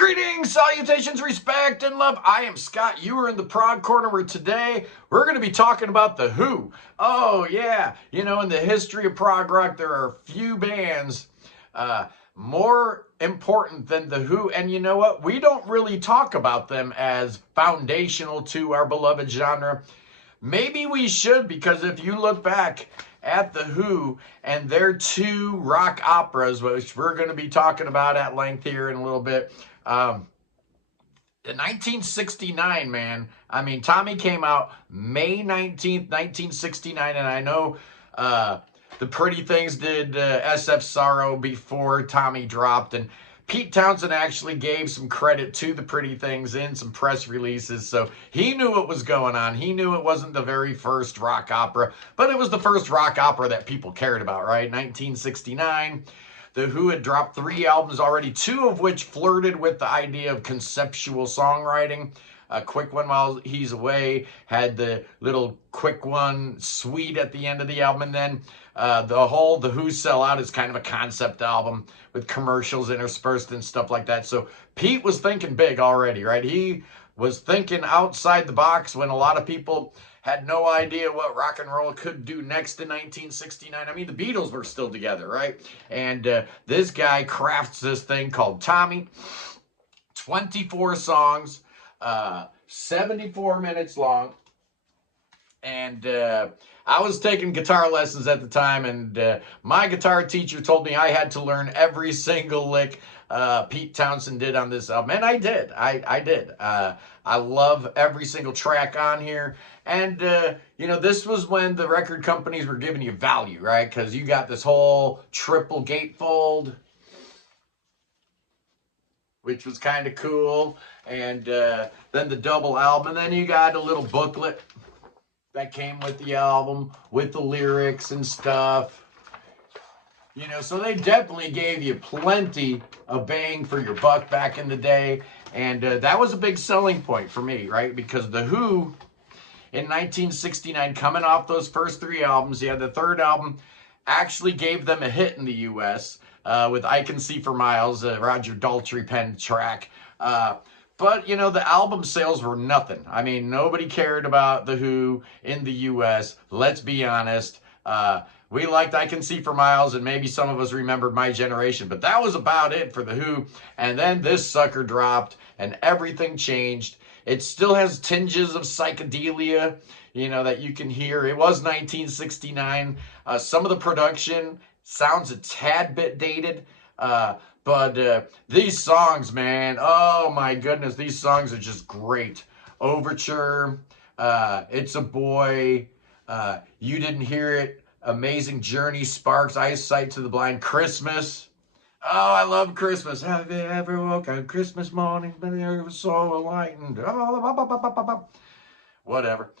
Greetings, salutations, respect, and love. I am Scott. You are in the Prog Corner where today we're going to be talking about The Who. Oh, yeah. You know, in the history of prog rock, there are few bands more important than The Who. And you know what? We don't really talk about them as foundational to our beloved genre. Maybe we should, because if you look back at The Who and their two rock operas, which we're going to be talking about at length here in a little bit, in 1969, man, I mean, Tommy came out May 19th, 1969, and I know the Pretty Things did SF Sorrow before Tommy dropped, and Pete Townsend actually gave some credit to the Pretty Things in some press releases, so he knew what was going on. He knew it wasn't the very first rock opera, but it was the first rock opera that people cared about, right? 1969. The Who had dropped 3 albums already, 2 of which flirted with the idea of conceptual songwriting. A Quick One While He's Away had the little Quick One suite at the end of the album, and then The Who Sell Out is kind of a concept album with commercials interspersed and stuff like that. So Pete was thinking big already, right? He was thinking outside the box when a lot of people had no idea what rock and roll could do next in 1969. I mean, the Beatles were still together, right? And this guy crafts this thing called Tommy. 24 songs, 74 minutes long. And I was taking guitar lessons at the time, and my guitar teacher told me I had to learn every single lick Pete Townsend did on this album, and I did. I did. I love every single track on here, and you know, this was when the record companies were giving you value, right? Because you got this whole triple gatefold, which was kind of cool, and then the double album, and then you got a little booklet that came with the album with the lyrics and stuff. You know, so they definitely gave you plenty of bang for your buck back in the day. And that was a big selling point for me, right? Because The Who, in 1969, coming off those first 3 albums, yeah, the third album actually gave them a hit in the U.S. With I Can See for Miles, Roger Daltrey penned track. But, you know, the album sales were nothing. I mean, nobody cared about The Who in the U.S. Let's be honest. We liked I Can See for Miles, and maybe some of us remembered My Generation, but that was about it for The Who. And then this sucker dropped, and everything changed. It still has tinges of psychedelia, you know, that you can hear. It was 1969. Some of the production sounds a tad bit dated, but these songs, man, oh my goodness, these songs are just great. Overture, It's a Boy, You Didn't Hear It, Amazing Journey, Sparks, Eyesight to the Blind, Christmas. Oh, I love Christmas. Have you ever woke on Christmas morning, but you were so enlightened? Whatever.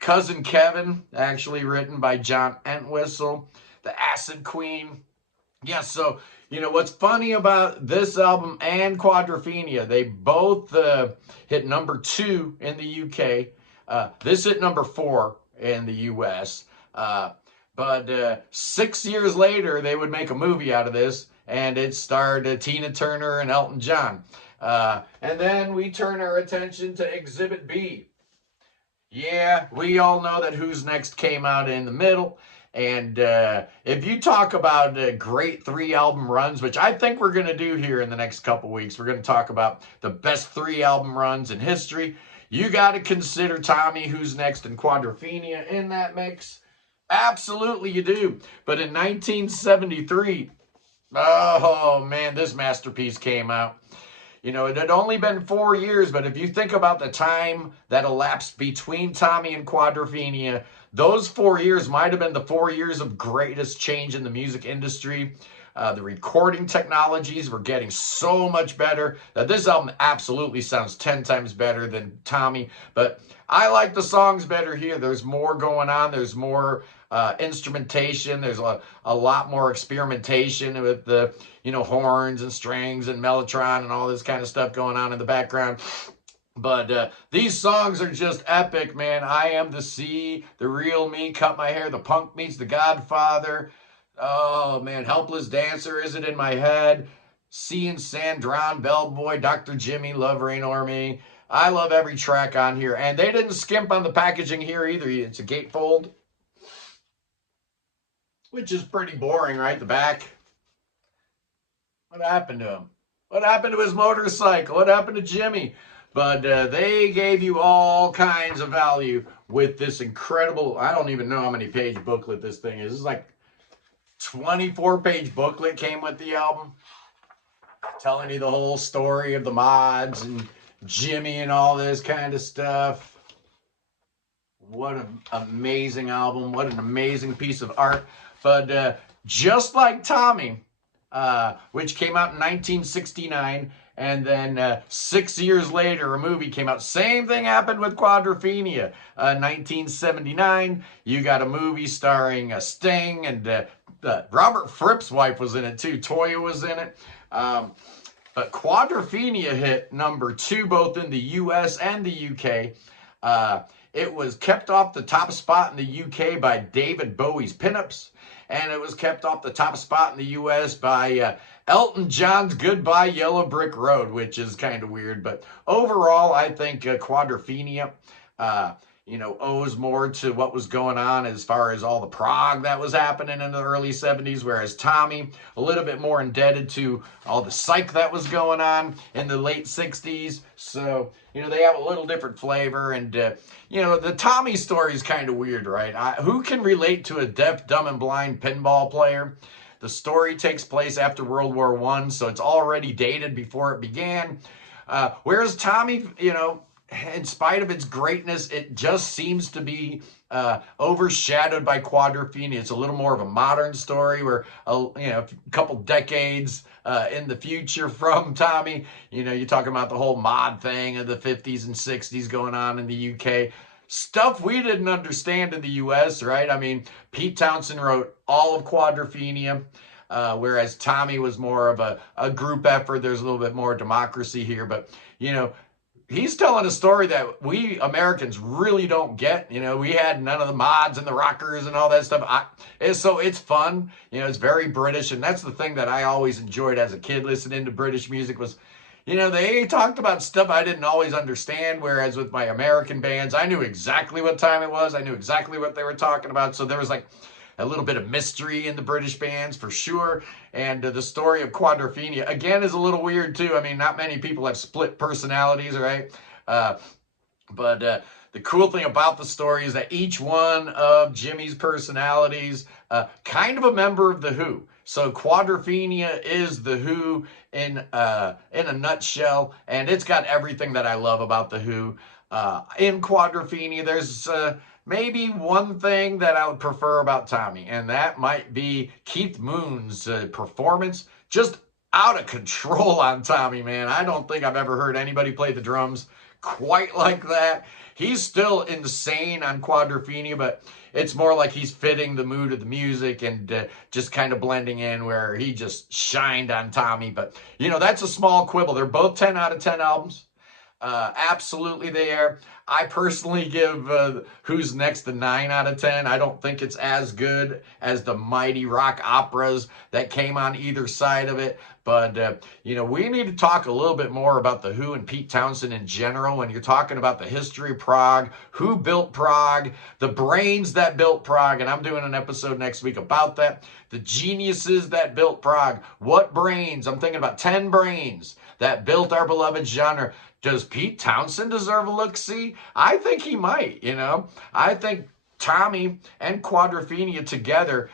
Cousin Kevin, actually written by John Entwistle. The Acid Queen. Yeah, so, you know, what's funny about this album and Quadrophenia, they both hit number 2 in the UK. This hit number 4 in the US. But 6 years later, they would make a movie out of this, and it starred Tina Turner and Elton John. And then we turn our attention to Exhibit B. Yeah, we all know that Who's Next came out in the middle. And if you talk about great 3 album runs, which I think we're going to do here in the next couple weeks, we're going to talk about the best 3 album runs in history. You got to consider Tommy, Who's Next, and Quadrophenia in that mix. Absolutely you do. But in 1973, oh man, this masterpiece came out. You know, it had only been 4 years, but if you think about the time that elapsed between Tommy and Quadrophenia, those 4 years might have been the 4 years of greatest change in the music industry. The recording technologies were getting so much better that this album absolutely sounds 10 times better than Tommy. But I like the songs better here. There's more going on. There's more instrumentation. There's a lot more experimentation with the, you know, horns and strings and mellotron and all this kind of stuff going on in the background. But these songs are just epic, man. I Am the Sea, The Real Me, Cut My Hair, The Punk Meets The Godfather. Oh, man, Helpless Dancer, Is It in My Head? Sea and Sand, Drown, Bellboy, Dr. Jimmy, Love Rain O'er Me. I love every track on here. And they didn't skimp on the packaging here either. It's a gatefold, which is pretty boring, right? The back. What happened to him? What happened to his motorcycle? What happened to Jimmy? But they gave you all kinds of value with this incredible, I don't even know how many page booklet this thing is. This is like 24-page booklet came with the album, telling you the whole story of the mods and Jimmy and all this kind of stuff. What an amazing album. What an amazing piece of art. But just like Tommy, which came out in 1969, and then 6 years later, a movie came out. Same thing happened with Quadrophenia. 1979, you got a movie starring Sting, and Robert Fripp's wife was in it too. Toya was in it. But Quadrophenia hit #2 both in the US and the UK. It was kept off the top spot in the UK by David Bowie's Pinups, and it was kept off the top spot in the US by Elton John's Goodbye Yellow Brick Road, which is kind of weird. But overall, I think Quadrophenia, owes more to what was going on as far as all the prog that was happening in the early 70s, whereas Tommy, a little bit more indebted to all the psych that was going on in the late 60s. So, they have a little different flavor. And, the Tommy story is kind of weird, right? Who can relate to a deaf, dumb, and blind pinball player? The story takes place after World War I, so it's already dated before it began. Whereas Tommy, in spite of its greatness, it just seems to be overshadowed by Quadrophenia. It's a little more of a modern story where, a couple decades in the future from Tommy, you're talking about the whole mod thing of the 50s and 60s going on in the UK. Stuff we didn't understand in the US, right? I mean, Pete Townshend wrote all of Quadrophenia, whereas Tommy was more of a group effort. There's a little bit more democracy here, but, he's telling a story that we Americans really don't get. We had none of the mods and the rockers and all that stuff. So it's fun. It's very British. And that's the thing that I always enjoyed as a kid listening to British music was, they talked about stuff I didn't always understand. Whereas with my American bands, I knew exactly what time it was. I knew exactly what they were talking about. So there was like a little bit of mystery in the British bands for sure. And the story of Quadrophenia, again, is a little weird too. I mean, not many people have split personalities, right? But the cool thing about the story is that each one of Jimmy's personalities, kind of a member of The Who. So Quadrophenia is The Who in a nutshell, and it's got everything that I love about The Who. In Quadrophenia, there's maybe one thing that I would prefer about Tommy, and that might be Keith Moon's performance. Just out of control on Tommy, man. I don't think I've ever heard anybody play the drums quite like that. He's still insane on Quadrophenia, but it's more like he's fitting the mood of the music and just kind of blending in, where he just shined on Tommy. But, that's a small quibble. They're both 10 out of 10 albums. Absolutely they are. I personally give Who's Next a 9 out of 10. I don't think it's as good as the mighty rock operas that came on either side of it. But, we need to talk a little bit more about The Who and Pete Townshend in general. When you're talking about the history of prog, who built prog, the brains that built prog, and I'm doing an episode next week about that. The geniuses that built prog. What brains? I'm thinking about 10 brains that built our beloved genre. Does Pete Townshend deserve a look-see? I think he might, I think Tommy and Quadrophenia together,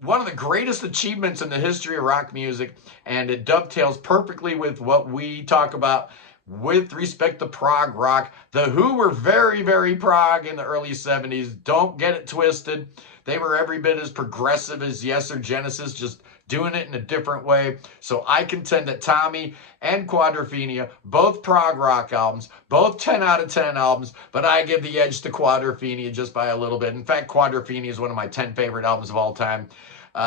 one of the greatest achievements in the history of rock music, and it dovetails perfectly with what we talk about with respect to prog rock. The Who were very, very prog in the early 70s. Don't get it twisted. They were every bit as progressive as Yes or Genesis, just doing it in a different way. So I contend that Tommy and Quadrophenia, both prog rock albums, both 10 out of 10 albums, but I give the edge to Quadrophenia just by a little bit. In fact, Quadrophenia is one of my 10 favorite albums of all time.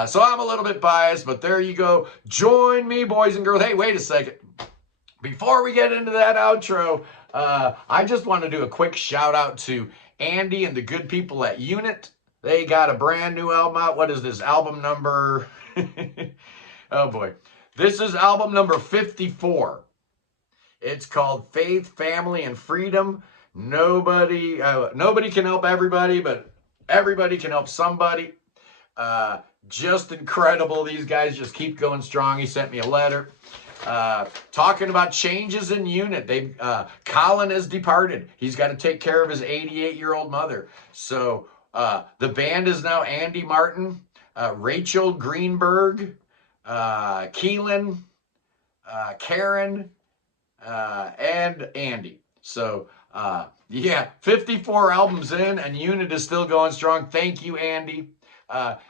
So I'm a little bit biased, but there you go. Join me, boys and girls. Hey, wait a second. Before we get into that outro, I just want to do a quick shout out to Andy and the good people at Unit. They got a brand new album out. What is this? Album number? Oh boy. This is album number 54. It's called Faith, Family, and Freedom. Nobody can help everybody, but everybody can help somebody. Just incredible. These guys just keep going strong. He sent me a letter talking about changes in unit. Colin has departed. He's got to take care of his 88-year-old mother. So the band is now Andy Martin, Rachel Greenberg, Keelan, Karen, and Andy. So yeah, 54 albums in, and unit is still going strong. Thank you, Andy.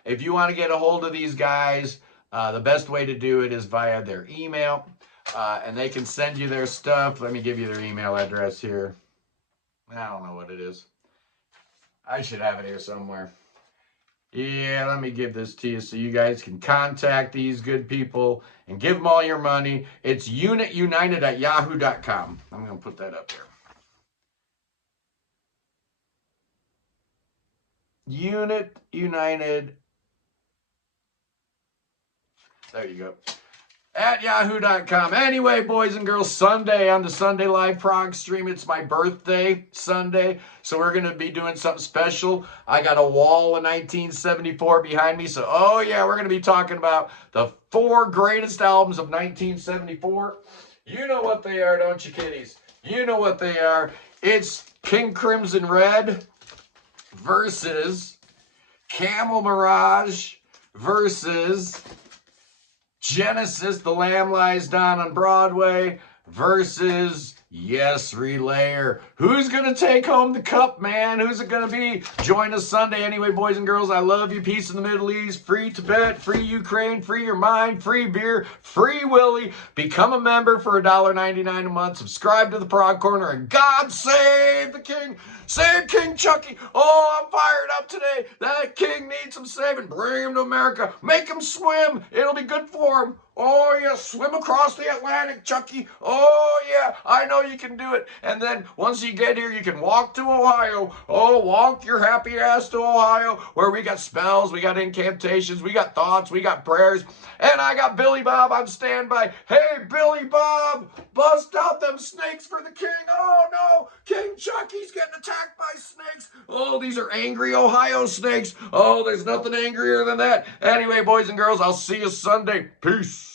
If you want to get a hold of these guys, the best way to do it is via their email, and they can send you their stuff. Let me give you their email address here. I don't know what it is. I should have it here somewhere. Yeah, let me give this to you so you guys can contact these good people and give them all your money. It's unitunited@yahoo.com. I'm going to put that up there. Unit United. There you go. @yahoo.com. Anyway, boys and girls, Sunday on the Sunday Live Prog stream, it's my birthday Sunday, so we're going to be doing something special. I got a wall of 1974 behind me, so oh yeah, we're going to be talking about the 4 greatest albums of 1974. You know what they are, don't you, kiddies? You know what they are. It's King Crimson Red versus Camel Mirage versus Genesis, The Lamb Lies Down on Broadway versus Yes Relayer. Who's going to take home the cup, man? Who's it going to be? Join us Sunday. Anyway, boys and girls, I love you. Peace in the Middle East. Free Tibet, free Ukraine, free your mind, free beer, free Willie. Become a member for $1.99 a month. Subscribe to the Prog Corner, and God save the King. Save King Chucky. Oh, I'm fired up today. That king needs some saving. Bring him to America. Make him swim. It'll be good for him. Oh, yeah, swim across the Atlantic, Chucky. Oh, yeah, I know you can do it. And then once you get here, you can walk to Ohio. Oh, walk your happy ass to Ohio, where we got spells, we got incantations, we got thoughts, we got prayers. And I got Billy Bob on standby. Hey, Billy Bob, bust out them snakes for the king. Oh, no, King Chucky's getting attacked by snakes. Oh, these are angry Ohio snakes. Oh, there's nothing angrier than that. Anyway, boys and girls, I'll see you Sunday. Peace.